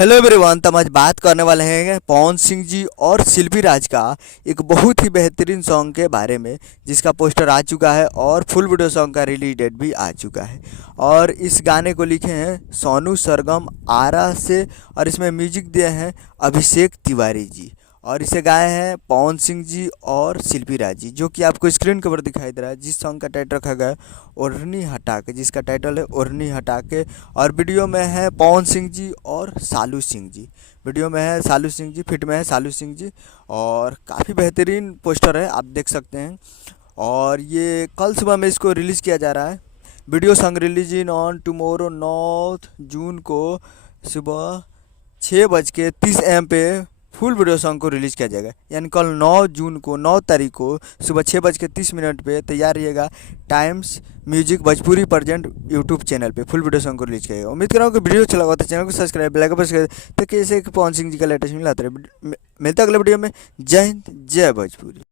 Hello everyone. तो हम आज बात करने वाले हैं पवन सिंह जी और शिल्पी राज का एक बहुत ही बेहतरीन सॉन्ग के बारे में, जिसका पोस्टर आ चुका है और फुल वीडियो सॉन्ग का रिलीज डेट भी आ चुका है। और इस गाने को लिखे हैं सोनू सरगम आरा से और इसमें म्यूजिक दिए हैं अभिषेक तिवारी जी और इसे गाए हैं पवन सिंह जी और शिल्पी राज जी, जो कि आपको स्क्रीन के ऊपर दिखाई दे रहा है। जिस सॉन्ग का टाइटल रखा गया है ओढ़नी हटा के, जिसका टाइटल है ओढ़नी हटा के। और वीडियो में है पवन सिंह जी और सालू सिंह जी। वीडियो में है सालू सिंह जी, फिट में है सालू सिंह जी और काफ़ी बेहतरीन पोस्टर है, आप देख सकते हैं। और ये कल सुबह में इसको रिलीज़ किया जा रहा है। Video song release in on tomorrow 9 जून को सुबह 6:30 AM पे फुल वीडियो सॉन्ग को रिलीज़ किया जाएगा। यानी कल 9 जून को 9 तारीख को सुबह 6:30 पे तैयार रहिएगा। Times music Bhojpuri present YouTube channel पे फुल वीडियो सॉन्ग को रिलीज किया जाएगा। उम्मीद कर रहा हूँ कि वीडियो अच्छा लगा तो चैनल को सब्सक्राइब बेल आइकन प्रेस कर ताकि ऐसे पवन सिंह जी का लेटेस्ट मिलता रहे। मिलता है अगले वीडियो में। जय हिंद, जय भोजपुरी।